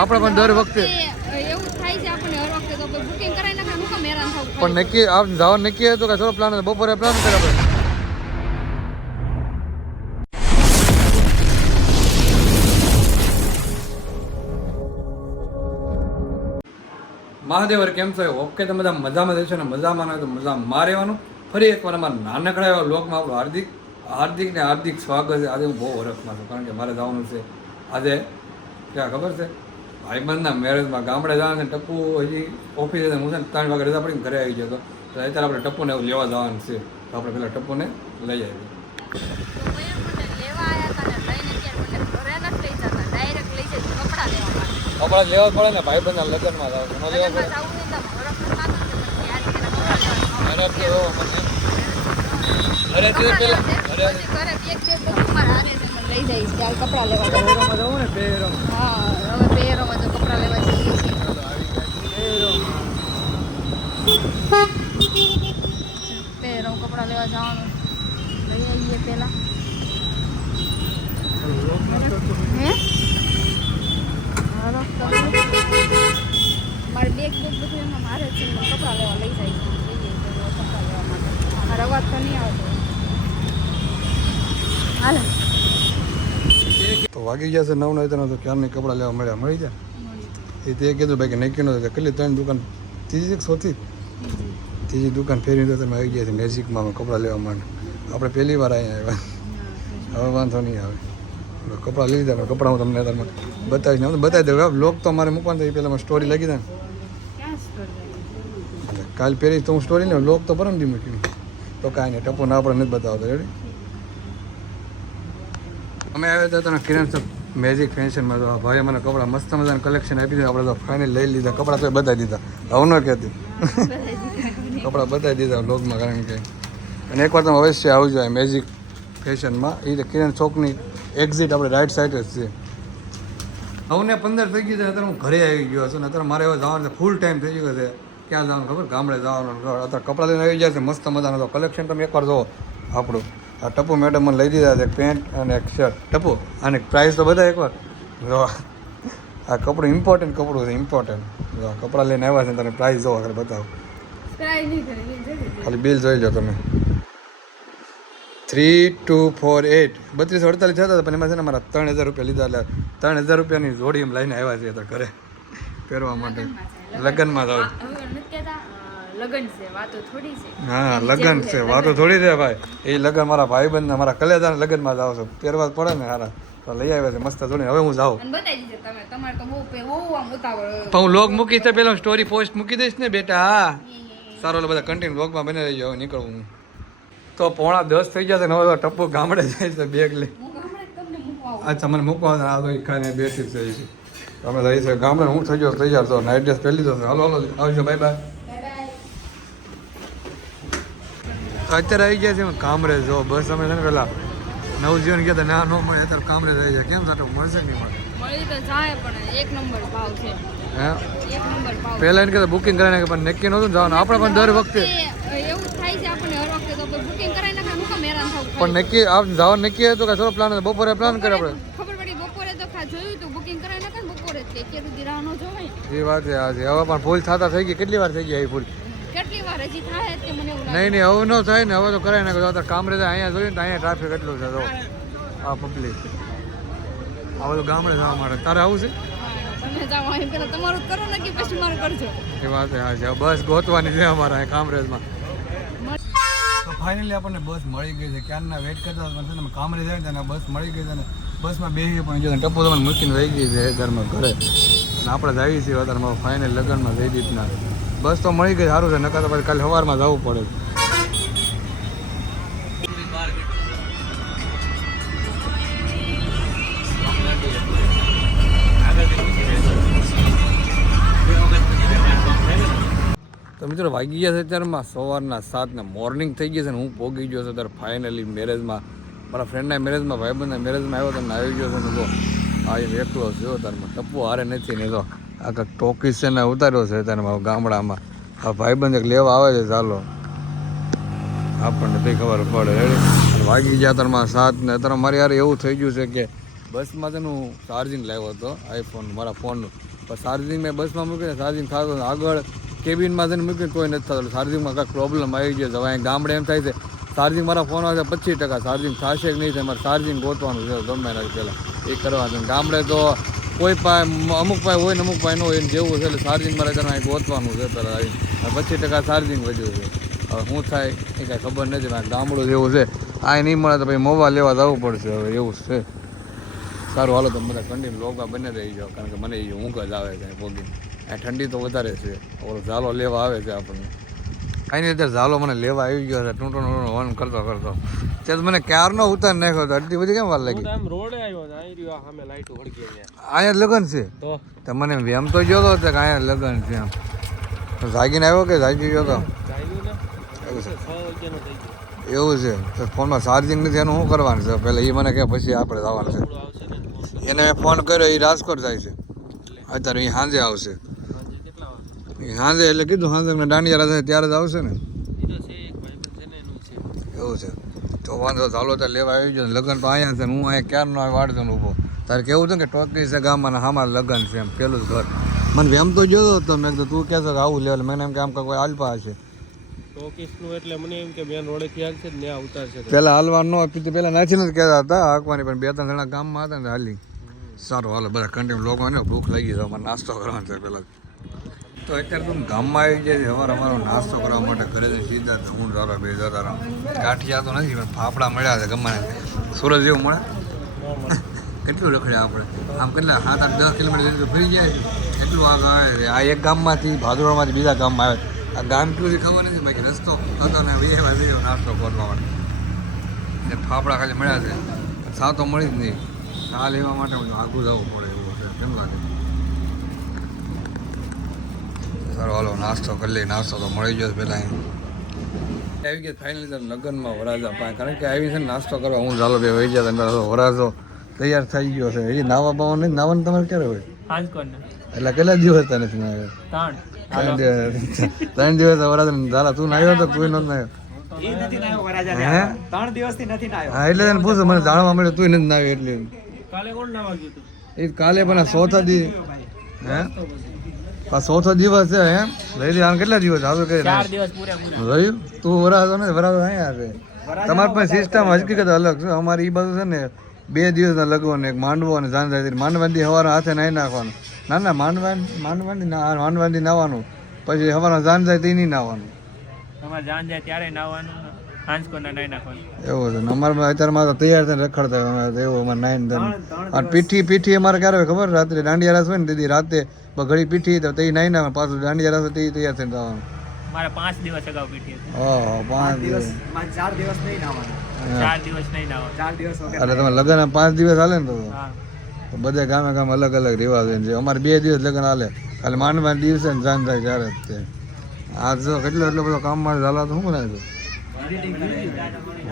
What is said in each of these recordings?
આપણે પણ દર વખતે. એવું થાય છે આપણે હર વખતે તો કોઈ બુકિંગ કરાવી નાખે હું કેમ હેરાન થવું પણ નક્કી આ જાવ નક્કી હતું કે ચલો પ્લાન બપોરે પ્લાન કર્યા આપણે મહાદેવર કેમ છો? ઓકે તમે બધા મજામાં જશો ને મજામાં ના તો મજા માં રહેવાનું. ફરી એકવાર અમારા નાનકડા એવા લોકમાં આપણું હાર્દિક હાર્દિક ને હાર્દિક સ્વાગત છે. આજે હું બહુ હરખમાં છું કારણ કે મારે જવાનું છે. આજે ક્યાં ખબર છે? ભાઈબંધના મેરેજમાં ગામડે જવાનું છે ટપ્પુ હજી ઓફિસે હું છે ને ત્રણ વાગે રજા પડીને ઘરે આવી ગયો તો અત્યારે આપણે ટપ્પુને એવું લેવા જવાનું છે. તો આપણે પેલા ટપ્પુને લઈ આવીએ. ને કપડાં લેવા પડે ને ભાઈબંધના લગ્નમાં જાવ ન લેવા પડે. અરે તો ના પેલા ઘરે મારા હારે છે કપડાં લેવા જવું. હા હવે પહેરોમાં તો કપડાં લેવા જઈએ છીએ. પહેરો કપડાં લેવા જવાનું. લઈ આવીએ પહેલાં. હે? હાલો તો મારે બેગ બેગ બધું એમાં મારે છે કપડાં લેવા લઈ જાય કપડાં લેવા માટે. મારો અવાજ તો નહીં આવતો. હાલો. વાગી ગયા છે નવ નવ તો ક્યારની કપડાં લેવા મળ્યા? મળી જાય એ તે કીધું ભાઈ કે નક્કી નહોતું. કેટલી ત્રણ દુકાન? ત્રીજી સોથી ત્રીજી દુકાન ફેરવી તો તમે આવી ગયા છે મેજિકમાં કપડાં લેવા માટે. આપણે પહેલી વાર અહીંયા આવ્યા. હવે વાંધો નહીં આવે. કપડાં લઈ લીધા કપડાં હું તમને તમે બતાવીશ. ને હું બતાવી દઉં. બ્લોગ તો મારે મૂકવાનું થઈ એ પહેલાં સ્ટોરી લખી દે કાલ પહેરી તો હું સ્ટોરી ને લોક તો પરમ દી મૂક્યું. તો કાંઈ નહીં ટપો ના આપણે નથી બતાવતો. રેડી અમે આવ્યા હતા તને કિરણ સર મેજિક ફેશનમાં તો ભાઈ મને કપડાં મસ્ત મજાનું કલેક્શન આપી દીધું. આપણે તો ફાઇનલ લઈ લીધા. કપડાં તો બતાવી દીધા. હવે ન કહેતી કપડાં બતાવી દીધા લોગમાં કારણ કે. અને એકવાર તમે અવશ્ય આવજો આ મેજિક ફેશનમાં એ કિરણ ચોકની એક્ઝિટ આપણે રાઈટ સાઈડ જ છે. નવને પંદર થઈ ગયું છે અત્યારે હું ઘરે આવી ગયો છું. ને અત્યારે મારે હવે જવાનું છે ફૂલ ટાઈમ થઈ ગયો છે. ક્યાં જવાનું ખબર? ગામડે જવાનું અત્યારે કપડાં લઈને આવી જાય છે મસ્ત મજાનું તો કલેક્શન તમે એકવાર જુઓ. આપણું. આ ટપુ મેડમ મને લઈ દીધા છે પેન્ટ અને એક શર્ટ ટપુ અને પ્રાઇસ તો બધા એકવાર જો આ કપડું ઇમ્પોર્ટન્ટ કપડું છે ઇમ્પોર્ટન્ટ જો કપડાં લઈને આવ્યા છે તને પ્રાઇસ જોવો ખાલી બતાવો. ખાલી બિલ જોઈ લો તમે. થ્રી ટુ ફોર એટ બત્રીસો અડતાલીસ થતા હતા પણ એમાં છે ને મારા ત્રણ હજાર રૂપિયા લીધા એટલે ત્રણ હજાર રૂપિયાની જોડી એમ લઈને આવ્યા છે તો ઘરે. પહેરવા માટે. લગ્નમાં જાવ લગન છે વાતો થોડી છે. હા લગન છે વાતો થોડી છે ભાઈ. એ લગન મારા ભાઈબંધના મારા કલેજાના લગ્નમાં જાવ છો. પહેરવા પડે ને હારા. તો લઈ આવ્યા છે મસ્ત જોડે હવે હું જાઉં. બતાવી દીધું તમે તમારે તો બહુ બહુ આમ ઉતાવળ પણ હું લોગ મૂકીશ તો પેલા સ્ટોરી પોસ્ટ મૂકી દઈશ ને બેટા હા. સારો એટલે બધા કન્ટિન્યુ બ્લોગમાં બને રહી હવે નીકળું હું. તો પોણા દસ થઈ ગયા છે ને હવે ટપ્પુ ગામડે જાય છે બેગ લઈ. અચ્છા મને મૂકવા આ તો ખાને બેસી જ છે. અમે રહી છે ગામડે હું થઈ ગયો તૈયાર તો નાઇટ ડ્રેસ પહેરી છે. હાલો હાલો આવજો બાય બાય અત્યારે આવી ગયા છે કામરે જો બસ અમે છે ને પેલા નવજીવન ગયા હતા ના ન મળે અત્યારે કામરે આવી જાય કેમ સાથે મળશે નહીં મળે? મળી તો જાય પણ એક નંબર ભાવ છે. હે? એક નંબર ભાવ પહેલા એને કહેતા બુકિંગ કરાવી નાખે પણ નક્કી નહોતું જવાનું. આપણે પણ દર વખતે એવું થાય છે આપણને હર વખતે તો બુકિંગ કરાવી નાખે હું હેરાન થવું પણ નક્કી આપ જવાનું નક્કી હતું કે ચલો પ્લાન બપોરે પ્લાન કરે આપણે? ખબર પડી બપોરે તો ખા જોયું તું બુકિંગ કરાવી નાખે બપોરે જ. કે કે સુધી રાહ ન જોવાય. એ વાત છે આ છે. હવે પણ ભૂલ થતા થઈ ગઈ. કેટલી વાર થઈ ગઈ એ ભૂલ? નહીં નહીં હવે ન થાય ને હવે તો કરાવી નાખો અત્યારે કામરેજ અહીંયા જોઈએ ને અહીંયા ટ્રાફિક એટલું છે તો આ પબ્લિક હવે તો ગામડે જવા માટે. તારે આવું છે? તમારું કરો ને કે પછી મારું કરજો. એ વાત છે હા છે બસ ગોતવાની છે અમારા અહીં કામરેજમાં. ફાઇનલી આપણને બસ મળી ગઈ છે. ક્યારના વેઇટ કરતા હતા તમે કામ ને જાય ને બસ મળી ગઈ છે ને બસમાં બેસી પણ જો ટપ્પુ તમને મૂકીને વહી ગઈ છે ઘરમાં ઘરે. અને આપણે જ આવી છીએ અત્યારે ફાઇનલ લગ્નમાં જઈ રીતના બસ તો મળી ગઈ, સારું છે, નકર તો પછી કાલે સવારમાં જવું પડે. તો મિત્રો, વાગી ગયા છે અત્યારમાં, સવારના સાતના મોર્નિંગ થઈ ગઈ છે ને હું પોગી ગયો છું ત્યારે ફાઇનલી મેરેજમાં મારા ફ્રેન્ડના મેરેજમાં ભાઈબંધના મેરેજમાં આવ્યો તમને આવી ગયો છે ને તો આ એકલો થયો તારમાં ટપ્પો હારે નથી ને તો આ કંઈક ટોકીસ છે ને ઉતાર્યો છે તેના ગામડામાં. આ ભાઈબંધ એક લેવા આવે છે ચાલો. આપણને તે ખબર પડે વાગી ગયા તારમાં સાત ને અત્યારે મારે યાર એવું થઈ ગયું છે કે બસમાં તેનું ચાર્જિંગ લાવ્યો હતો આઈફોન મારા ફોનનું પણ ચાર્જિંગ મેં બસમાં મૂકીને ચાર્જિંગ થતો આગળ કેબિનમાં તેને મૂકીને કોઈ નથી થતું. ચાર્જિંગમાં કાંઈક પ્રોબ્લેમ આવી ગયો છે. હવે ગામડે એમ થાય છે ચાર્જિંગ મારા ફોન છે પચીસ ટકા ચાર્જિંગ થશે કે નહીં થાય? મારે ચાર્જિંગ ગોતવાનું છે ગમે એના પહેલાં. એ કરવાનું ગામડે તો કોઈ પાસે, અમુક પાય હોય ને અમુક પાય ન હોય એને જેવું છે, એટલે ચાર્જિંગ મારે તને અહીં ગોતવાનું છે પહેલાં આવી પચીસ ટકા ચાર્જિંગ વધ્યું છે. હવે શું થાય એ કાંઈ ખબર નથી મારે ગામડું જેવું છે. આ નહીં મળે તો પછી મોબાઈલ લેવા જવું પડશે હવે, એવું છે. સારું, હાલો, તમે બધા ઠંડી લોગા બને રહી જાઓ કારણ કે મને એ ઊંઘ જ આવે છે પોગી આ ઠંડી તો વધારે છે. ઓલો ઝાલો લેવા આવે છે આપણને. નહીં અત્યારે ઝાલો મને લેવા આવી ગયો છે. ટૂંટો ટૂંટો વન કરતો કરતો. ત્યાં મને ક્યારનો ઉતાર નાખ્યો હતો? આટલી બધી કેમ વાર લાગી? રોડે આવ્યો ને સામે લાઈટો વળગી અહીંયા લગન છે? તો? મને વેમ તો જોતો હતો કે અહીંયા લગ્ન છે એમ. જાગીને આવ્યો કે જાગી ગયો તો? એવું છે. ગયો. તો ફોનમાં ચાર્જિંગ નથી એનું શું કરવાનું છે? પહેલાં એ મને કે પછી આપણે જવાનું છે. એને મેં ફોન કર્યો એ રાજકોટ જાય છે. અત્યારે એ સાંજે આવશે. સાંજે એટલે કીધું સાંજે મને દાંડિયા રાધે ત્યારે જ આવશે ને. છે છે છે. એવું છે. તો વાંધો ચાલો તો લેવા આવી જાય લગ્ન તો અહીંયા છે હું અહીંયા ક્યારનો વાળતો ઊભો? તારે કેવું છે કે ટોકી છે ગામમાં ને હામાં લગ્ન છે એમ પેલું જ ઘર. મને એમ તો જોયો હતો મેં કીધું તું કહેતો કે આવું લેવલ મને એમ કે આમ કે કોઈ આલપા હશે. ટોકીસનું એટલે મને એમ કે મેન રોડે થી આવશે ને ત્યાં છે પહેલાં હાલવા ન આપી પહેલાં નાચી નથી કહેતા હતા હાંકવાની પણ બે ત્રણ જણા ગામમાં હતા ને હાલી. સારું હાલો બધા કન્ટિન્યુ લોકોને ભૂખ લાગી છે અમારે નાસ્તો કરવાનો છે પહેલાં તો અત્યારે તમે ગામમાં આવી જાય છે. અમારે નાસ્તો કરવા માટે ઘરે સીધા હું જરા બે દાદા ગાંઠિયા તો નથી, પણ ફાફડા મળ્યા છે ગમે સુરત જેવું મળે? કેટલું રખડ્યા આપણે? આમ કેટલા, સાત આઠ, દસ કિલોમીટર જેટલું ફરી જાય એટલું આગળ આવે છે. આ એક ગામમાંથી ભાદોડામાંથી બીજા ગામમાં આવે આ ગામ કેવું છે ખબર નથી, બાકી રસ્તો હતો ને બે નાસ્તો કરવા માટે. ને ફાફડા ખાલી મળ્યા છે. સા તો મળી જ નહીં. સા લેવા માટે આગું જવું પડે એવું છે. કેમ લાગે? હાલો નાસ્તો કરી લઈએ. નાસ્તો તો મળી ગયો પહેલાં આવી ગયા ફાઇનલી તો લગ્નમાં વરાજા પાસે. કારણ કે આવી છે ને નાસ્તો કરવા. હું ચાલો બે વહી ગયા તમે વરાજો તૈયાર થઈ ગયો છે. એ નાવા બાવા નહીં નાવાનું તમારે ક્યારે હોય? એટલે કેટલા દિવસ તને ત્રણ. ત્રણ દિવસ. વરાજ દાદા તું નાયો તો તું નથી નાવ્યો નાયો એટલે તને પૂછો મને જાણવા મળ્યું તું નથી નાવ્યો એટલે. કાલે પણ આ ચોથા દી હે? આ ચોથો દિવસ છે એમ? લઈ આમ કેટલા દિવસ? આવે પૂરે રહ્યું તું વરાજો ને વરાજો અહીંયા આવે. તમારી પણ સિસ્ટમ હકીકત અલગ છે. અમારી એ બાજુ છે ને બે દિવસના લગવાનું ને એક માંડવો અને જાનજાતી માંડવાથી હવાના હાથે નાહી નાખવાનું. ના ના માંડવા માંડવાંડી ના માંડવાંડી નાવાનું પછી હવાના જાન જાય તે નહીં નાવાનું તમારે જાન જાય ત્યારે નાવાનું એવું છે. અમારે અત્યારમાં તો તૈયાર થઈને રખડતા અમે એવું અમારે નાઈન ધન અને પીઠી પીઠી અમારે ક્યારે હોય ખબર? રાત્રે દાંડિયા રાસ હોય ને તેથી રાતે ઘડી પીઠી તો તે નાઈ ના પાછું દાંડિયા રાસ હોય તે તૈયાર થઈને મારે પાંચ દિવસ અગાઉ પીઠી હતી. પાંચ દિવસ. માં ચાર દિવસ નહીં નાવાનું. ચાર દિવસ નહીં નાવાનું. ચાર દિવસ એટલે તમે લગ્ન પાંચ દિવસ હાલે ને તો? હા. બધા ગામે ગામ અલગ અલગ રિવાજ છે અમારે બે દિવસ લગ્ન હાલે. ખાલી માંડવા દિવસે ને જાન થાય ત્યારે જ તે. આ જો કેટલો એટલો બધો કામમાં ઝાલા તો શું બનાવે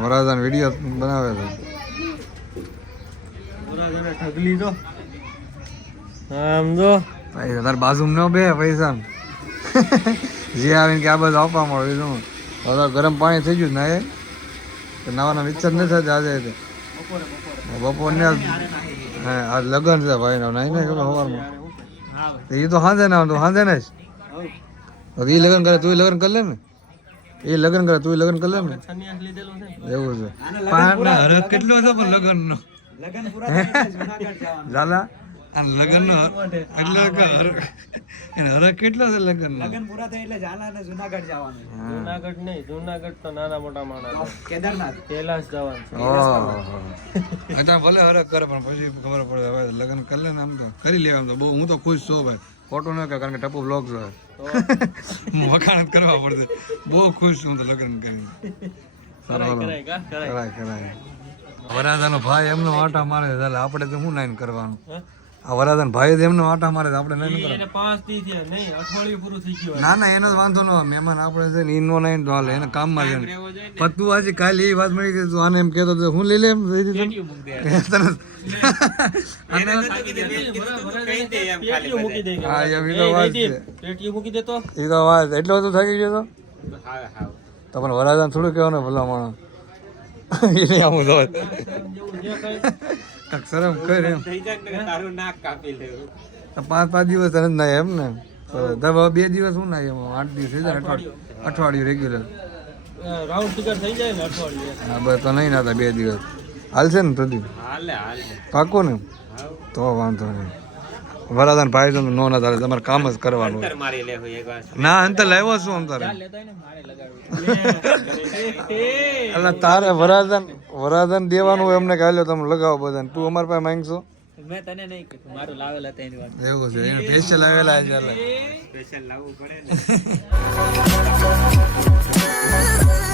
વરાજાનો વીડિયો બનાવે છે. પૂરા ઠગલી તો આમ જો. તાર બાજુમાં ન બે પૈસા. જે આવીને કે આ બધું આપવા મળે શું? હવે ગરમ પાણી થઈ ગયું ને એ. નાવાનો વિચાર નથી થતો આજે બપોર બપોરને હા આજ લગ્ન છે ભાઈ નો નહીં ને સવારમાં એ તો સાંજે ના તો સાંજે ને જ. એ લગ્ન કરે તું લગ્ન કરી લે ને? એ લગ્ન કરે તું લગ્ન કરી લે ને. છે. એવું છે. હરખ કેટલો છે પણ લગ્ન નો લગ્ન પૂરા થઈને જુનાગઢ જવાનું. ઝાલા આ લગ્ન નો એટલે એને હરખ કેટલો છે લગ્ન નો લગ્ન પૂરા થાય એટલે ઝાલા ને જુનાગઢ જવાનું જુનાગઢ નહીં જુનાગઢ તો નાના મોટા માણસ કેદારનાથ. કૈલાસ જવાનું છે. ઓહો. ભલે હરખ કરે પણ પછી ખબર પડે. હવે લગ્ન કરી લે ને આમ તો. કરી લેવા આમ તો. બહુ હું તો ખુશ છું ભાઈ. ખોટું ન કે કારણ કે ટપુ બ્લોગ છે. વખાણ કરવા પડશે. બહુ ખુશ છું હું તો લગ્ન કરીને. કરાય કરાય વરાદાનો ભાઈ એમનો આટા મારે છે એટલે આપણે તો શું નાઈન કરવાનું? હે? આ વરાદાનો ભાઈ જ એમનો આટા મારે આપણે નાઈન ઈ પાંચ દી થયા નહીં અઠવાડિયું પૂરું થઈ ગયું ના ના એનો જ વાંધો ન મહેમાન આપણે છે ને તો હાલે એને કામમાં છે ને રહેવો જોઈએ ને. પણ તું આજે કાલે એ વાત મળી કે તું આને એમ કહેતો તો હું લઈ લે એમ તરત. પેટીયું મૂકી દે હા, એમ તો વાત છે. એ તો? એટલો બધો થઈ ગયો તો? તો પણ થોડું કહેવાનું ભલા માણસ. એને આમ શરમ કર એમ. તારું નાક કાપી લેવું તો પાંચ પાંચ દિવસ જ ના એમ ને. દવા બે દિવસ હું ના એમ. આઠ દિવસ અઠવાડિયું. અઠવાડિયું. રેગ્યુલર રાઉન્ડ ફિગર થઈ જાય ને અઠવાડિયું. હા બસ તો નહીં નાતા બે દિવસ. હાલશે ને પ્રદીપ હાલે હાલે. પાકો ને? તો વાંધો નહીં વરાદાન ભાઈ તો નો ના ચાલે તમારે કામ જ કરવાનું ના અંતર લાવ્યો છું તારે એટલે તારે વરાદાન વરાદાન દેવાનું એમને કાલ્યો તમે લગાવો બધા તું અમારે પાસે માંગશો? મેં લાવેલા આવેલા